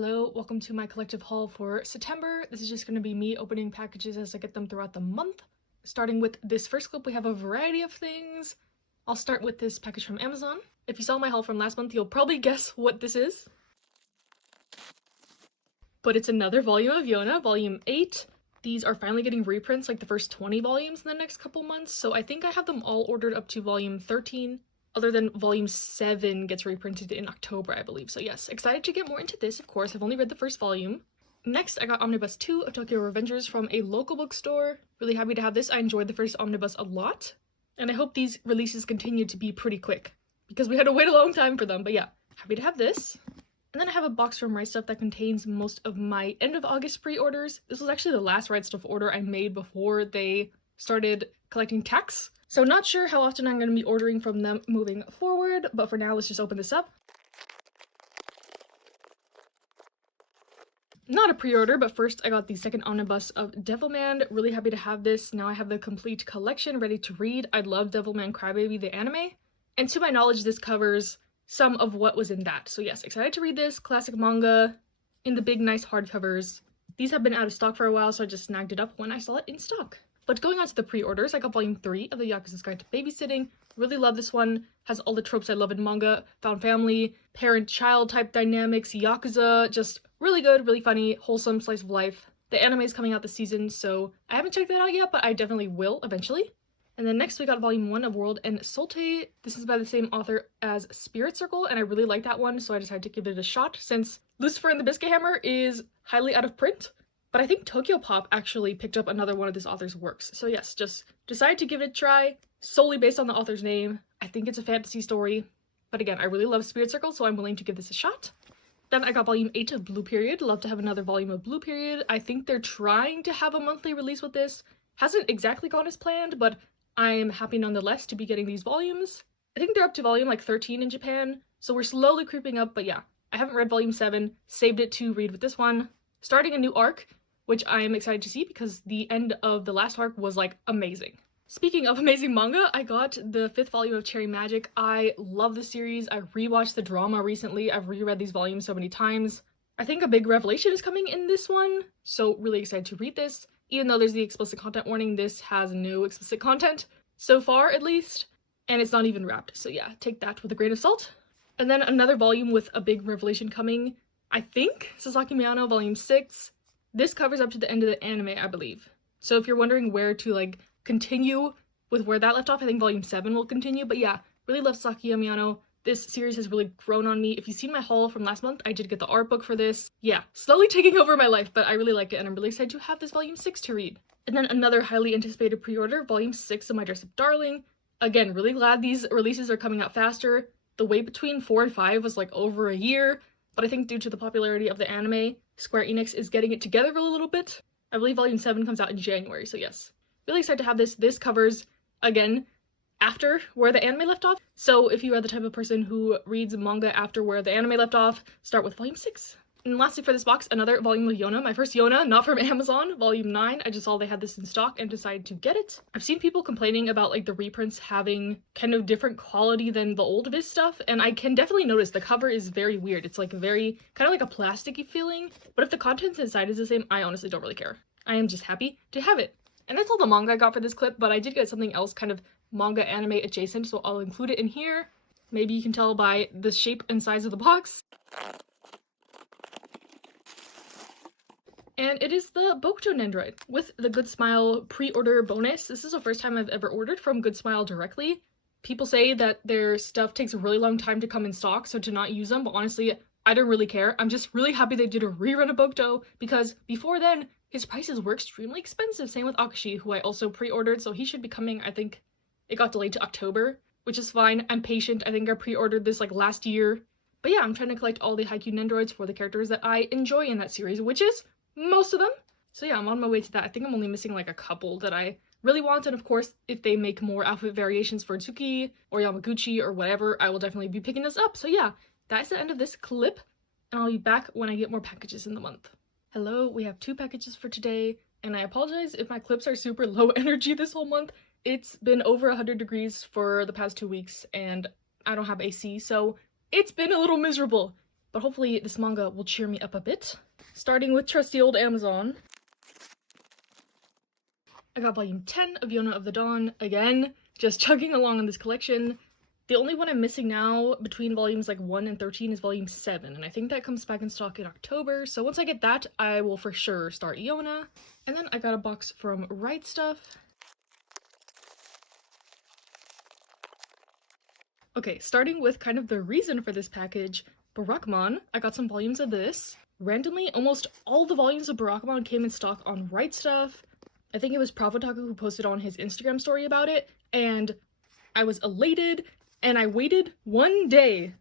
Hello, welcome to my collective haul for September. This is just going to be me opening packages as I get them throughout the month. Starting with this first clip, we have a variety of things. I'll start with this package from Amazon. If you saw my haul from last month, you'll probably guess what this is. But it's another volume of Yona, volume 8. These are finally getting reprints, like the first 20 volumes in the next couple months, so I think I have them all ordered up to volume 13. Other than volume 7 gets reprinted in October, I believe. So yes, excited to get more into this, of course. I've only read the first volume. Next, I got Omnibus 2 of Tokyo Revengers from a local bookstore. Really happy to have this. I enjoyed the first omnibus a lot. And I hope these releases continue to be pretty quick, because we had to wait a long time for them. But yeah, happy to have this. And then I have a box from Right Stuff that contains most of my end of August pre-orders. This was actually the last Right Stuff order I made before they started collecting tax. So not sure how often I'm going to be ordering from them moving forward, but for now, let's just open this up. Not a pre-order, but first I got the second omnibus of Devilman. Really happy to have this. Now I have the complete collection ready to read. I love Devilman Crybaby, the anime. And to my knowledge, this covers some of what was in that. So yes, excited to read this. Classic manga in the big, nice hardcovers. These have been out of stock for a while, so I just snagged it up when I saw it in stock. But going on to the pre-orders, I got volume 3 of the Yakuza's Guide to Babysitting. Really love this one. Has all the tropes I love in manga. Found family, parent-child type dynamics, Yakuza. Just really good, really funny, wholesome slice of life. The anime is coming out this season, so I haven't checked that out yet, but I definitely will eventually. And then next we got volume 1 of World and Solte. This is by the same author as Spirit Circle, and I really like that one, so I decided to give it a shot since Lucifer and the Biscuit Hammer is highly out of print. But I think Tokyo Pop actually picked up another one of this author's works. So yes, just decided to give it a try, solely based on the author's name. I think it's a fantasy story. But again, I really love Spirit Circle, so I'm willing to give this a shot. Then I got volume 8 of Blue Period. Love to have another volume of Blue Period. I think they're trying to have a monthly release with this. Hasn't exactly gone as planned, but I am happy nonetheless to be getting these volumes. I think they're up to volume like 13 in Japan, so we're slowly creeping up, but yeah. I haven't read volume 7, saved it to read with this one. Starting a new arc, which I am excited to see because the end of the last arc was like amazing. Speaking of amazing manga, I got the 5th volume of Cherry Magic. I love the series. I rewatched the drama recently. I've reread these volumes so many times. I think a big revelation is coming in this one, so really excited to read this. Even though there's the explicit content warning, this has no explicit content, so far at least, and it's not even wrapped. So yeah, take that with a grain of salt. And then another volume with a big revelation coming, I think, Sasaki Miyano volume 6. This covers up to the end of the anime, I believe. So if you're wondering where to like continue with where that left off, I think volume 7 will continue. But yeah, really love Sasaki Miyano. This series has really grown on me. If you've seen my haul from last month, I did get the art book for this. Yeah, slowly taking over my life, but I really like it and I'm really excited to have this volume 6 to read. And then another highly anticipated pre-order, volume 6 of My Dress Up Darling. Again, really glad these releases are coming out faster. The wait between 4 and 5 was like over a year, but I think due to the popularity of the anime, Square Enix is getting it together a little bit. I believe volume 7 comes out in January, so yes. Really excited to have this. This covers, again, after where the anime left off. So if you are the type of person who reads manga after where the anime left off, start with volume 6. And lastly for this box, another volume of Yona. My first Yona, not from Amazon, volume 9. I just saw they had this in stock and decided to get it. I've seen people complaining about like the reprints having kind of different quality than the old Viz stuff, and I can definitely notice the cover is very weird. It's like very, kind of like a plasticky feeling, but if the contents inside is the same, I honestly don't really care. I am just happy to have it. And that's all the manga I got for this clip, but I did get something else kind of manga anime adjacent, so I'll include it in here. Maybe you can tell by the shape and size of the box. And it is the Bokuto Nendoroid with the Good Smile pre-order bonus. This is the first time I've ever ordered from Good Smile directly. People say that their stuff takes a really long time to come in stock, so to not use them, but honestly, I don't really care. I'm just really happy they did a rerun of Bokuto, because before then, his prices were extremely expensive. Same with Akashi, who I also pre-ordered, so he should be coming, I think it got delayed to October, which is fine. I'm patient. I think I pre-ordered this like last year. But yeah, I'm trying to collect all the Haikyuu Nendoroids for the characters that I enjoy in that series, which is most of them. So yeah, I'm on my way to that. I think I'm only missing like a couple that I really want, and of course, if they make more outfit variations for Tsuki or Yamaguchi or whatever, I will definitely be picking this up. So yeah, that's the end of this clip, and I'll be back when I get more packages in the month. Hello, we have 2 packages for today, and I apologize if my clips are super low energy this whole month. It's been over 100 degrees for the past 2 weeks, and I don't have AC, so it's been a little miserable. but hopefully this manga will cheer me up a bit. Starting with trusty old Amazon. I got volume 10 of Yona of the Dawn, again, just chugging along on this collection. The only one I'm missing now between volumes like 1 and 13 is volume 7, and I think that comes back in stock in October, so once I get that, I will for sure start Yona. And then I got a box from Right Stuff. Okay, starting with kind of the reason for this package, Barakamon. I got some volumes of this. Randomly, almost all the volumes of Barakamon came in stock on Right Stuff. I think it was Pravotaku who posted on his Instagram story about it, and I was elated, and I waited 1 day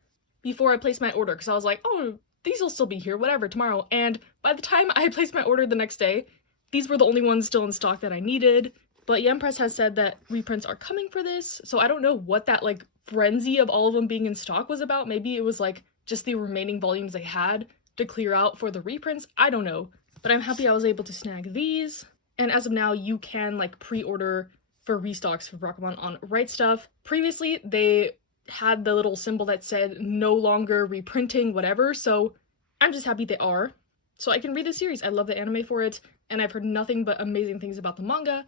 before I placed my order, because I was like, oh, these will still be here, whatever, tomorrow. And by the time I placed my order the next day, these were the only ones still in stock that I needed. But Yen Press has said that reprints are coming for this, so I don't know what that, like, frenzy of all of them being in stock was about. Maybe it was, like, just the remaining volumes they had to clear out for the reprints. I don't know. But I'm happy I was able to snag these. And as of now, you can, like, pre-order for restocks for Barakamon on Right Stuff. Previously, they had the little symbol that said no longer reprinting whatever, so I'm just happy they are. So I can read the series. I love the anime for it, and I've heard nothing but amazing things about the manga.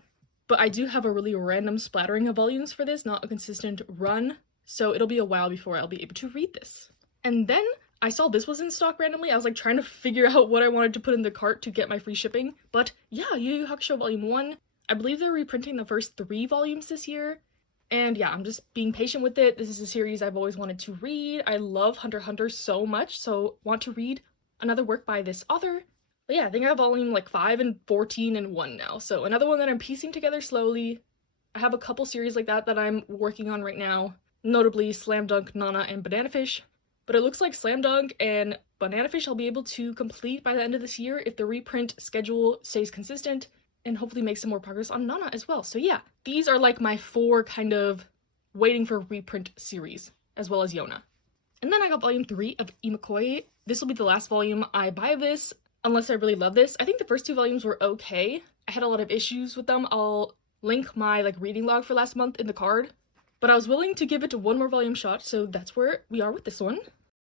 But I do have a really random splattering of volumes for this, not a consistent run, so it'll be a while before I'll be able to read this. And then I saw this was in stock randomly. I was like trying to figure out what I wanted to put in the cart to get my free shipping. But yeah, Yu Yu Hakusho Volume 1. I believe they're reprinting the first 3 volumes this year. And yeah, I'm just being patient with it. This is a series I've always wanted to read. I love Hunter x Hunter so much, so want to read another work by this author. But yeah, I think I have volume like 5 and 14 and 1 now. So another one that I'm piecing together slowly. I have a couple series like that I'm working on right now. Notably Slam Dunk, Nana, and Banana Fish. But it looks like Slam Dunk and Banana Fish I'll be able to complete by the end of this year if the reprint schedule stays consistent, and hopefully make some more progress on Nana as well. So yeah, these are like my 4 kind of waiting for reprint series, as well as Yona. And then I got volume 3 of Imakoi. This will be the last volume I buy of this, unless I really love this. I think the first 2 volumes were okay. I had a lot of issues with them. I'll link my like reading log for last month in the card. But I was willing to give it 1 more volume shot, so that's where we are with this one.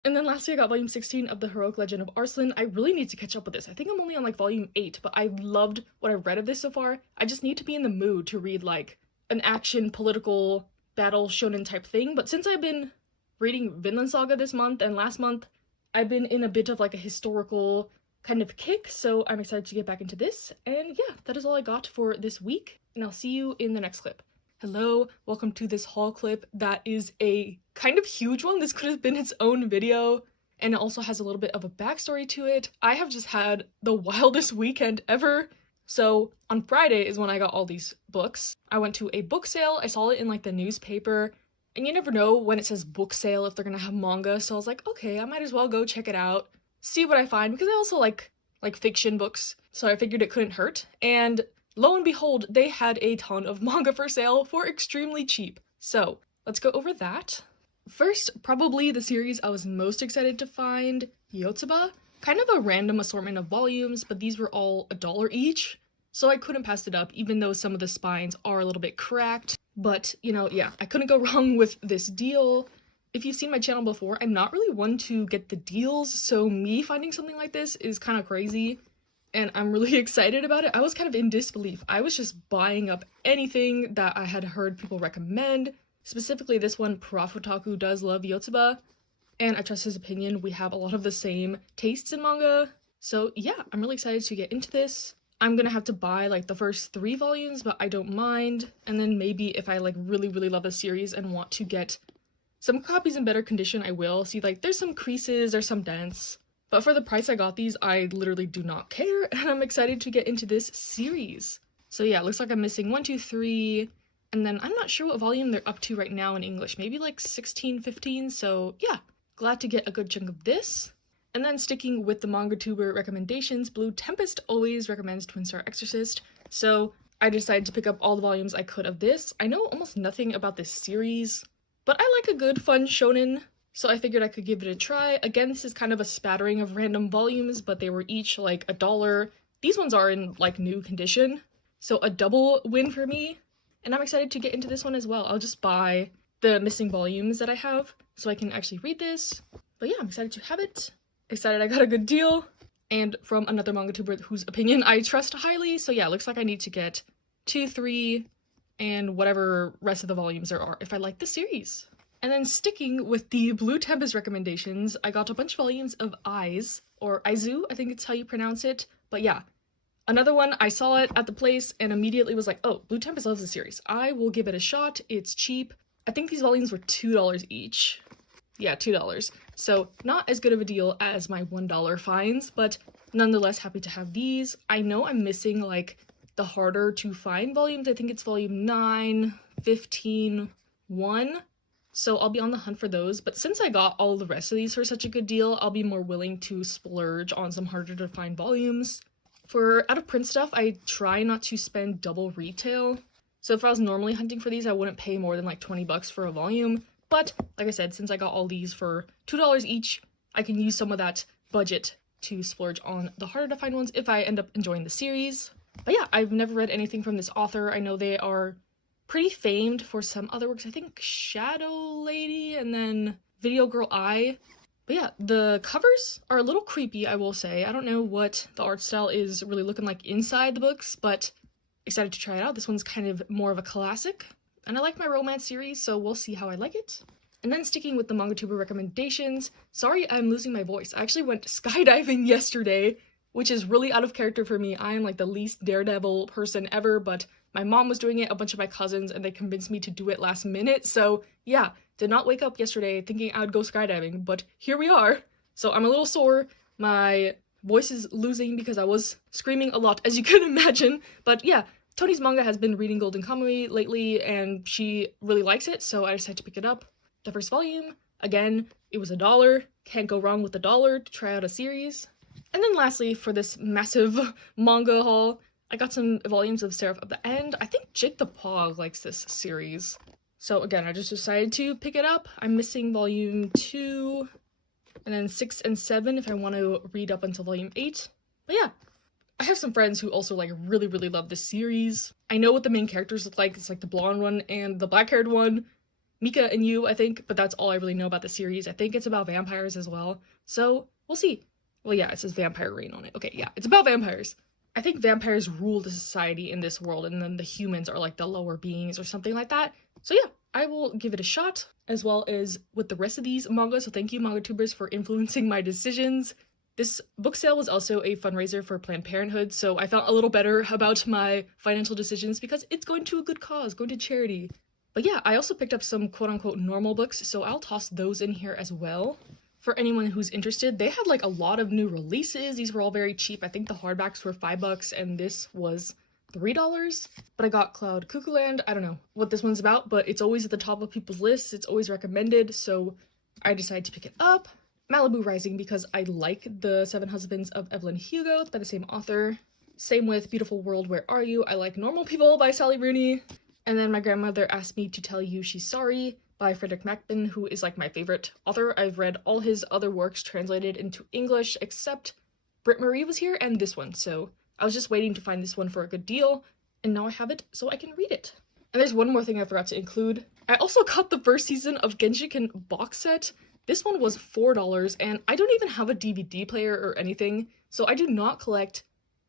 And then lastly, I got volume 16 of The Heroic Legend of Arslan. I really need to catch up with this. I think I'm only on like volume 8, but I loved what I've read of this so far. I just need to be in the mood to read like an action, political, battle, shonen type thing. But since I've been reading Vinland Saga this month and last month, I've been in a bit of like a historical kind of kick, so I'm excited to get back into this. And yeah, that is all I got for this week, and I'll see you in the next clip. Hello, welcome to this haul clip that is a kind of huge one. This could have been its own video, and it also has a little bit of a backstory to it. I have just had the wildest weekend ever. So on Friday is when I got all these books. I went to a book sale. I saw it in like the newspaper, and you never know when it says book sale if they're gonna have manga, so I was like, okay, I might as well go check it out, see what I find, because I also like fiction books, so I figured it couldn't hurt. And lo and behold, they had a ton of manga for sale for extremely cheap. So let's go over that. First, probably the series I was most excited to find, Yotsuba. Kind of a random assortment of volumes, but these were all $1 each, so I couldn't pass it up, even though some of the spines are a little bit cracked. But, you know, yeah, I couldn't go wrong with this deal. If you've seen my channel before, I'm not really one to get the deals, so me finding something like this is kind of crazy. And I'm really excited about it. I was kind of in disbelief. I was just buying up anything that I had heard people recommend. Specifically this one, Pravotaku does love Yotsuba, and I trust his opinion. We have a lot of the same tastes in manga. So yeah, I'm really excited to get into this. I'm gonna have to buy like the first 3 volumes, but I don't mind. And then maybe if I like really love the series and want to get some copies in better condition, I will. See, like there's some creases or some dents. But for the price I got these, I literally do not care, and I'm excited to get into this series. So yeah, it looks like I'm missing 1, 2, 3, and then I'm not sure what volume they're up to right now in English, maybe like 16, 15, so yeah, glad to get a good chunk of this. And then sticking with the manga tuber recommendations, Blue Tempest always recommends Twin Star Exorcist, so I decided to pick up all the volumes I could of this. I know almost nothing about this series, but I like a good fun shonen, so I figured I could give it a try. Again, this is kind of a spattering of random volumes, but they were each like $1. These ones are in like new condition, so a double win for me. And I'm excited to get into this one as well. I'll just buy the missing volumes that I have so I can actually read this. But yeah, I'm excited to have it. Excited I got a good deal, and from another manga tuber whose opinion I trust highly. So yeah, looks like I need to get 2, 3, and whatever rest of the volumes there are if I like the series. And then sticking with the Blue Tempest recommendations, I got a bunch of volumes of Eyes, or Aizu, I think it's how you pronounce it. But yeah, another one, I saw it at the place and immediately was like, oh, Blue Tempest loves the series. I will give it a shot. It's cheap. I think these volumes were $2 each. Yeah, $2. So not as good of a deal as my $1 fines, but nonetheless happy to have these. I know I'm missing like the harder to find volumes. I think it's volume 9, 15, 1. So I'll be on the hunt for those, but since I got all the rest of these for such a good deal, I'll be more willing to splurge on some harder to find volumes. For out of print stuff, I try not to spend double retail. So if I was normally hunting for these, I wouldn't pay more than like 20 bucks for a volume. But like I said, since I got all these for $2 each, I can use some of that budget to splurge on the harder to find ones if I end up enjoying the series. But yeah, I've never read anything from this author. I know they are pretty famed for some other works. I think Shadow Lady and then Video Girl Eye. But yeah, the covers are a little creepy, I will say. I don't know what the art style is really looking like inside the books, but excited to try it out. This one's kind of more of a classic. And I like my romance series, so we'll see how I like it. And then sticking with the manga tuber recommendations, sorry I'm losing my voice. I actually went skydiving yesterday, which is really out of character for me. I am like the least daredevil person ever, but my mom was doing it, a bunch of my cousins, and they convinced me to do it last minute. So yeah, did not wake up yesterday thinking I would go skydiving, but here we are. So I'm a little sore. My voice is losing because I was screaming a lot, as you can imagine. But yeah, Tony's manga has been reading Golden Kamuy lately, and she really likes it, so I decided to pick it up. The first volume, again, it was $1. Can't go wrong with $1 to try out a series. And then lastly, for this massive manga haul, I got some volumes of Seraph of the End. I think Jake the Pog likes this series. So again, I just decided to pick it up. I'm missing volume 2, and then 6 and 7 if I want to read up until volume 8. But yeah, I have some friends who also like really love this series. I know what the main characters look like. It's like the blonde one and the black-haired one. Mika and you, I think, but that's all I really know about the series. I think it's about vampires as well. So we'll see. Well, yeah, it says Vampire Reign on it. Okay, yeah, it's about vampires. I think vampires rule the society in this world, and then the humans are like the lower beings or something like that. So yeah, I will give it a shot, as well as with the rest of these manga. So thank you, manga tubers, for influencing my decisions. This book sale was also a fundraiser for Planned Parenthood, so I felt a little better about my financial decisions because it's going to a good cause, going to charity. But yeah, I also picked up some quote-unquote normal books, so I'll toss those in here as well. For anyone who's interested, they had like a lot of new releases. These were all very cheap. I think the hardbacks were $5 and this was $3. But I got Cloud Cuckoo Land. I don't know what this one's about, but it's always at the top of people's lists. It's always recommended, so I decided to pick it up. Malibu Rising because I like the 7 Husbands of Evelyn Hugo by the same author. Same with Beautiful World, Where Are You? I like Normal People by Sally Rooney. And then My Grandmother Asked Me to Tell You She's Sorry by Frederick Macbin, who is like my favorite author. I've read all his other works translated into English, except Britt Marie was here and this one, so I was just waiting to find this one for a good deal, and now I have it so I can read it. And there's one more thing I forgot to include. I also got the first season of Genshiken box set. This one was $4, and I don't even have a DVD player or anything, so I do not collect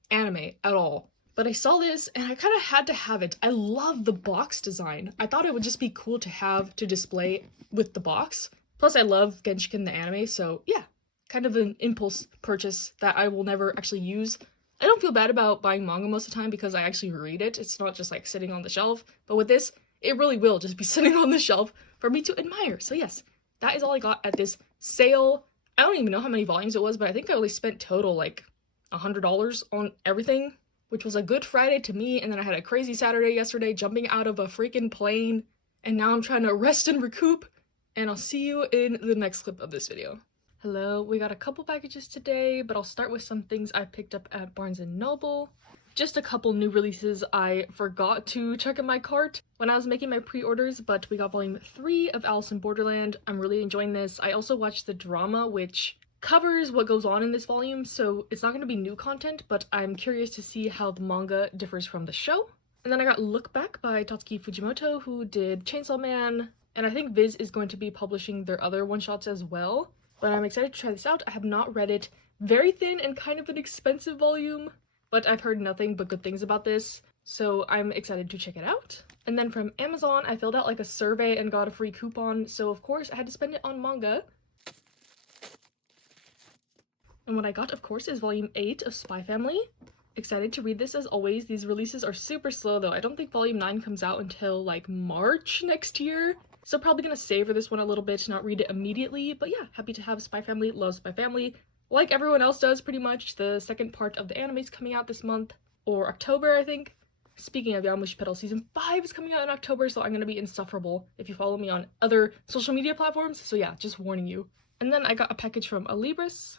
anime at all. But I saw this, and I kind of had to have it. I love the box design. I thought it would just be cool to have to display with the box. Plus, I love Genshiken the anime, so yeah. Kind of an impulse purchase that I will never actually use. I don't feel bad about buying manga most of the time because I actually read it. It's not just like sitting on the shelf. But with this, it really will just be sitting on the shelf for me to admire. So yes, that is all I got at this sale. I don't even know how many volumes it was, but I think I only spent total like $100 on everything, which was a good Friday to me, and then I had a crazy Saturday yesterday jumping out of a freaking plane, and now I'm trying to rest and recoup, and I'll see you in the next clip of this video. Hello, we got a couple packages today, but I'll start with some things I picked up at Barnes & Noble. Just a couple new releases I forgot to check in my cart when I was making my pre-orders, but we got volume 3 of Alice in Borderland. I'm really enjoying this. I also watched the drama, which covers what goes on in this volume, so it's not going to be new content, but I'm curious to see how the manga differs from the show. And then I got Look Back by Tatsuki Fujimoto, who did Chainsaw Man, and I think Viz is going to be publishing their other one-shots as well. but I'm excited to try this out. I have not read it. Very thin and kind of an expensive volume, but I've heard nothing but good things about this, so I'm excited to check it out. And then from Amazon, I filled out like a survey and got a free coupon, so of course I had to spend it on manga. And what I got, of course, is volume 8 of Spy Family. Excited to read this as always. These releases are super slow though. I don't think volume 9 comes out until like March next year. So probably gonna savor this one a little bit, not read it immediately. But yeah, happy to have Spy Family, love Spy Family. Like everyone else does pretty much. The second part of the anime is coming out this month, or October I think. Speaking of Yamushi Pedal, season 5 is coming out in October, so I'm gonna be insufferable if you follow me on other social media platforms. So yeah, just warning you. And then I got a package from Alibris.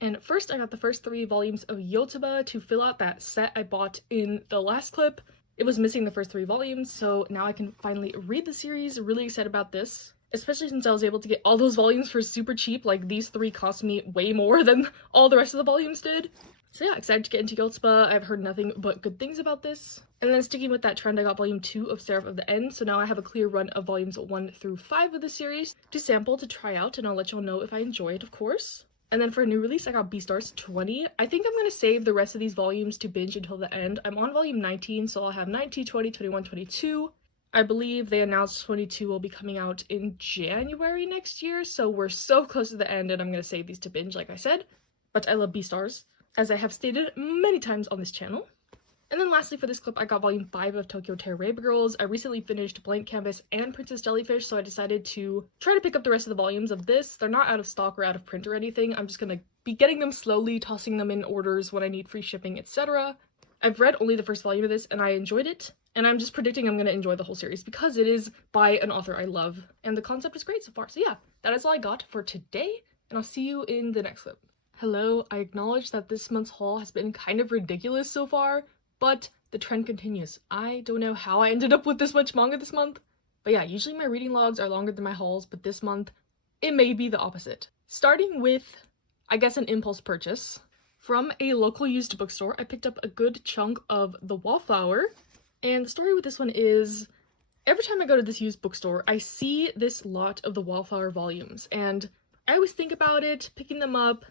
And first, I got the first 3 volumes of Yotsuba to fill out that set I bought in the last clip. It was missing the first 3 volumes, so now I can finally read the series. Really excited about this, especially since I was able to get all those volumes for super cheap. Like, these 3 cost me way more than all the rest of the volumes did. So yeah, excited to get into Yotsuba. I've heard nothing but good things about this. And then sticking with that trend, I got volume 2 of Seraph of the End, so now I have a clear run of volumes 1 through 5 of the series to sample, to try out, and I'll let y'all know if I enjoy it, of course. And then for a new release, I got Beastars 20. I think I'm going to save the rest of these volumes to binge until the end. I'm on volume 19, so I'll have 19, 20, 21, 22. I believe they announced 22 will be coming out in January next year, so we're so close to the end, and I'm going to save these to binge, like I said. But I love Beastars, as I have stated many times on this channel. And then lastly for this clip, I got volume 5 of Tokyo Terrabe Girls. I recently finished Blank Canvas and Princess Jellyfish, so I decided to try to pick up the rest of the volumes of this. They're not out of stock or out of print or anything. I'm just gonna be getting them slowly, tossing them in orders when I need free shipping, etc. I've read only the first volume of this and I enjoyed it, and I'm just predicting I'm gonna enjoy the whole series because it is by an author I love, and the concept is great so far. So yeah, that is all I got for today, and I'll see you in the next clip. Hello, I acknowledge that this month's haul has been kind of ridiculous so far, but the trend continues. I don't know how I ended up with this much manga this month. But yeah, usually my reading logs are longer than my hauls, but this month, it may be the opposite. Starting with, I guess, an impulse purchase. From a local used bookstore, I picked up a good chunk of The Wallflower. And the story with this one is, every time I go to this used bookstore, I see this lot of The Wallflower volumes. And I always think about it, picking them up.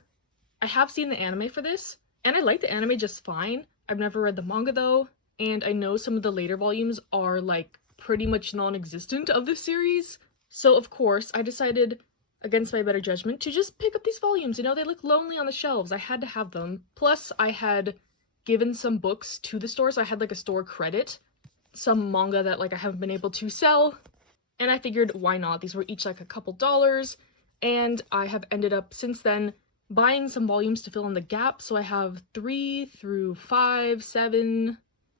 I have seen the anime for this, and I like the anime just fine. I've never read the manga though, and I know some of the later volumes are like pretty much non-existent of this series. So of course, I decided, against my better judgment, to just pick up these volumes. You know, they look lonely on the shelves. I had to have them. Plus, I had given some books to the store, so I had like a store credit. Some manga that like I haven't been able to sell. And I figured, why not? These were each like a couple dollars. And I have ended up, since then, buying some volumes to fill in the gap, so I have 3 through 5, 7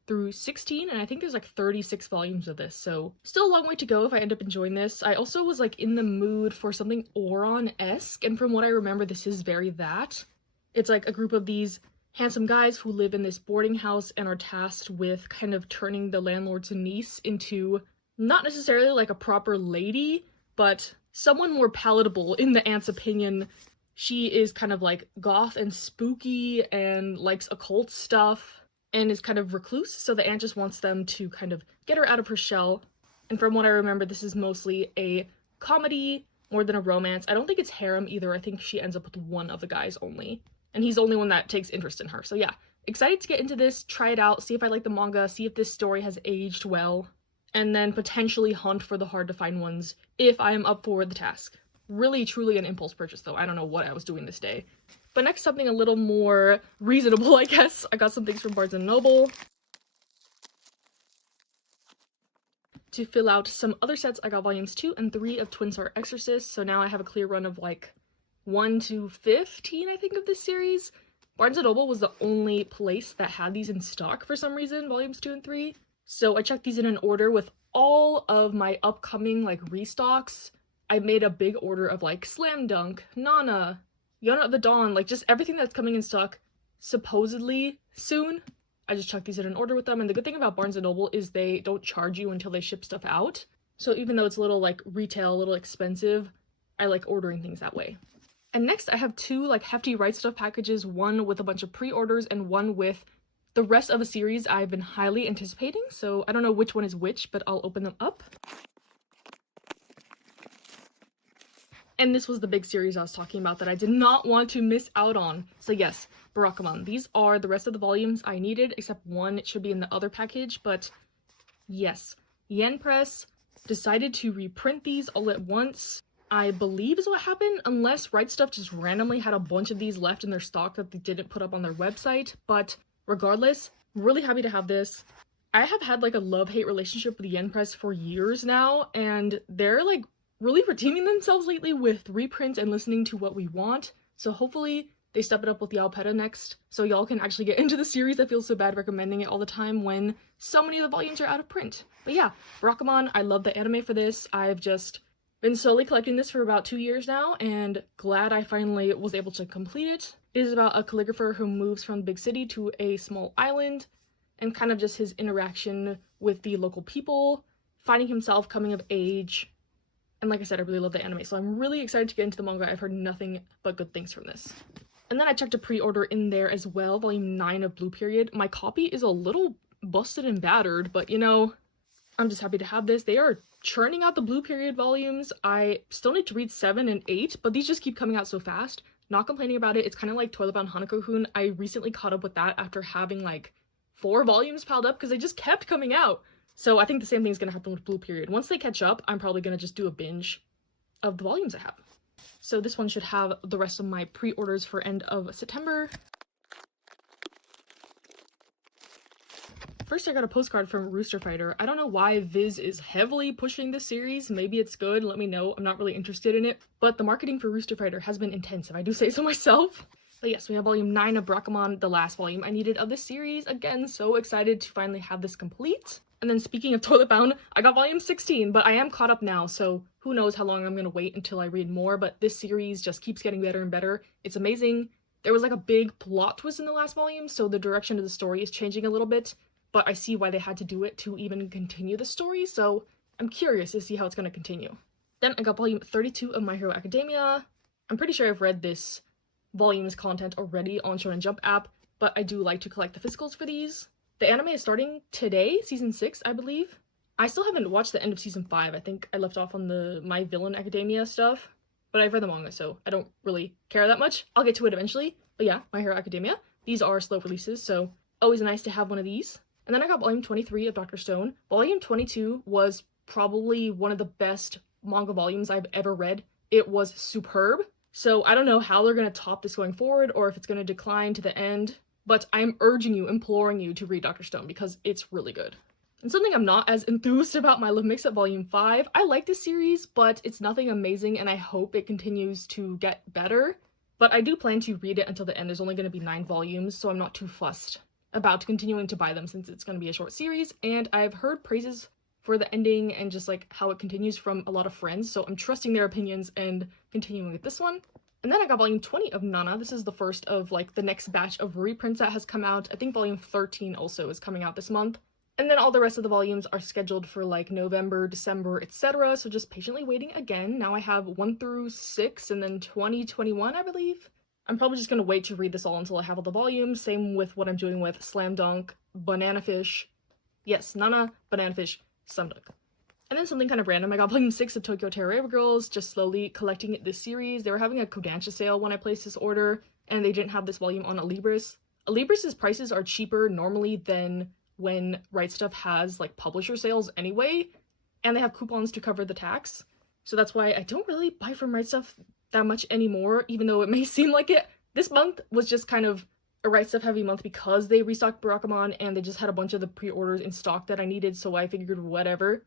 through 16, and I think there's like 36 volumes of this, so still a long way to go if I end up enjoying this. I also was like in the mood for something Oron-esque, and from what I remember, this is very that. It's like a group of these handsome guys who live in this boarding house and are tasked with kind of turning the landlord's niece into not necessarily like a proper lady, but someone more palatable in the aunt's opinion. She is kind of like goth and spooky and likes occult stuff and is kind of recluse, so the aunt just wants them to kind of get her out of her shell. And from what I remember, this is mostly a comedy more than a romance. I don't think it's harem either. I think she ends up with one of the guys only, and he's the only one that takes interest in her. So yeah, excited to get into this, try it out, see if I like the manga, see if this story has aged well, and then potentially hunt for the hard to find ones if I am up for the task. Really, truly an impulse purchase, though. I don't know what I was doing this day. But next, something a little more reasonable, I guess. I got some things from Barnes & Noble. To fill out some other sets, I got volumes 2 and 3 of Twin Star Exorcist, so now I have a clear run of like 1 to 15, I think, of this series. Barnes & Noble was the only place that had these in stock for some reason, volumes 2 and 3. So I checked these in an order with all of my upcoming like restocks. I made a big order of like Slam Dunk, Nana, Yona of the Dawn, like just everything that's coming in stock supposedly soon. I just chucked these in an order with them, and the good thing about Barnes & Noble is they don't charge you until they ship stuff out. So even though it's a little like retail, a little expensive, I like ordering things that way. And next I have 2 like hefty Right Stuff packages, one with a bunch of pre-orders and one with the rest of a series I've been highly anticipating. So I don't know which one is which, but I'll open them up. And this was the big series I was talking about that I did not want to miss out on. So yes, Barakamon. These are the rest of the volumes I needed, except one. It should be in the other package, but yes. Yen Press decided to reprint these all at once, I believe is what happened, unless Right Stuff just randomly had a bunch of these left in their stock that they didn't put up on their website. But regardless, really happy to have this. I have had like a love-hate relationship with Yen Press for years now, and they're like really redeeming themselves lately with reprints and listening to what we want. So hopefully they step it up with Yaopeta next, so y'all can actually get into the series. I feel so bad recommending it all the time when so many of the volumes are out of print. But yeah, Barakamon, I love the anime for this. I've just been slowly collecting this for about 2 years now, and glad I finally was able to complete it. It is about a calligrapher who moves from the big city to a small island, and kind of just his interaction with the local people, finding himself coming of age. And like I said, I really love the anime, so I'm really excited to get into the manga. I've heard nothing but good things from this. And then I checked a pre-order in there as well, volume 9 of Blue Period. My copy is a little busted and battered, but you know, I'm just happy to have this. They are churning out the Blue Period volumes. I still need to read 7 and 8, but these just keep coming out so fast. Not complaining about it. It's kind of like Toilet Bound Hanako-kun. I recently caught up with that after having like 4 volumes piled up because they just kept coming out. So I think the same thing is going to happen with Blue Period. Once they catch up, I'm probably going to just do a binge of the volumes I have. So this one should have the rest of my pre-orders for end of September. First, I got a postcard from Rooster Fighter. I don't know why Viz is heavily pushing this series. Maybe it's good, let me know. I'm not really interested in it. But the marketing for Rooster Fighter has been intense, if I do say so myself. But yes, we have volume 9 of Barakamon, the last volume I needed of this series. Again, so excited to finally have this complete. And then speaking of Toilet Bound, I got volume 16, but I am caught up now, so who knows how long I'm going to wait until I read more, but this series just keeps getting better and better. It's amazing. There was like a big plot twist in the last volume, so the direction of the story is changing a little bit, but I see why they had to do it to even continue the story, so I'm curious to see how it's going to continue. Then I got volume 32 of My Hero Academia. I'm pretty sure I've read this volume's content already on Shonen Jump app, but I do like to collect the physicals for these. The anime is starting today, season 6, I believe. I still haven't watched the end of season 5. I think I left off on the My Villain Academia stuff, but I've read the manga, so I don't really care that much. I'll get to it eventually, but yeah, My Hero Academia. These are slow releases, so always nice to have one of these. And then I got volume 23 of Dr. Stone. Volume 22 was probably one of the best manga volumes I've ever read. It was superb, so I don't know how they're going to top this going forward, or if it's going to decline to the end. But I'm urging you, imploring you to read Dr. Stone because it's really good. And something I'm not as enthused about, My Love Mix-Up Volume 5. I like this series, but it's nothing amazing and I hope it continues to get better. But I do plan to read it until the end. There's only going to be 9 volumes, so I'm not too fussed about continuing to buy them since it's going to be a short series. And I've heard praises for the ending and just like how it continues from a lot of friends, so I'm trusting their opinions and continuing with this one. And then I got volume 20 of Nana. This is the first of like the next batch of reprints that has come out. I think volume 13 also is coming out this month. And then all the rest of the volumes are scheduled for like November, December, etc. So just patiently waiting again. Now I have 1 through 6 and then 20, 21, I believe. I'm probably just going to wait to read this all until I have all the volumes. Same with what I'm doing with Slam Dunk, Banana Fish. Yes, Nana, Banana Fish, Slam Dunk. And then something kind of random, I got volume 6 of Tokyo Terror Girls, just slowly collecting this series. They were having a Kodansha sale when I placed this order, and they didn't have this volume on Alibris. Alibris's prices are cheaper normally than when Right Stuff has like publisher sales anyway, and they have coupons to cover the tax. So that's why I don't really buy from Right Stuff that much anymore, even though it may seem like it. This month was just kind of a Right Stuff heavy month because they restocked Barakamon and they just had a bunch of the pre-orders in stock that I needed, so I figured whatever.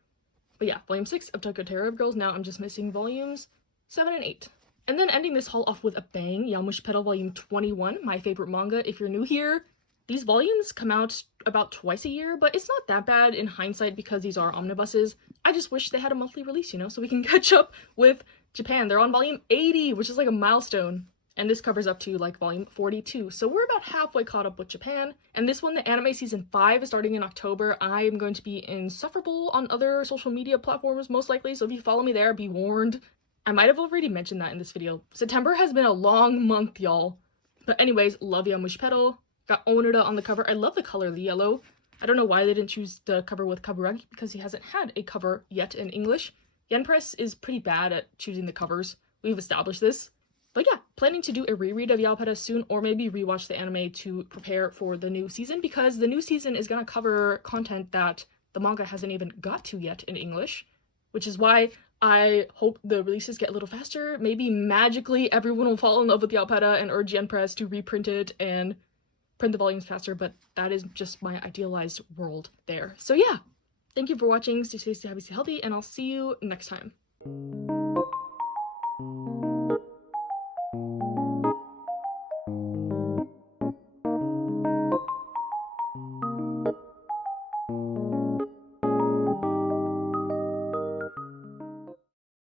But yeah, volume 6 of Tokyo Terror Girls. Now I'm just missing volumes 7 and 8. And then ending this haul off with a bang, Yamushi Pedal volume 21, my favorite manga. If you're new here, these volumes come out about twice a year, but it's not that bad in hindsight because these are omnibuses. I just wish they had a monthly release, you know, so we can catch up with Japan. They're on volume 80, which is like a milestone. And this covers up to like volume 42. So we're about halfway caught up with Japan. And this one, the anime season 5 is starting in October. I am going to be insufferable on other social media platforms most likely. So if you follow me there, be warned. I might have already mentioned that in this video. September has been a long month, y'all. But anyways, love Yamushi Pedal. Got Onoda on the cover. I love the color, the yellow. I don't know why they didn't choose the cover with Kaburagi because he hasn't had a cover yet in English. Yen Press is pretty bad at choosing the covers. We've established this. But yeah, planning to do a reread of Yaopara soon, or maybe rewatch the anime to prepare for the new season, because the new season is gonna cover content that the manga hasn't even got to yet in English, which is why I hope the releases get a little faster. Maybe magically everyone will fall in love with Yaopara and urge Yen Press to reprint it and print the volumes faster, but that is just my idealized world there. So yeah, thank you for watching. Stay safe, stay happy, stay healthy, and I'll see you next time.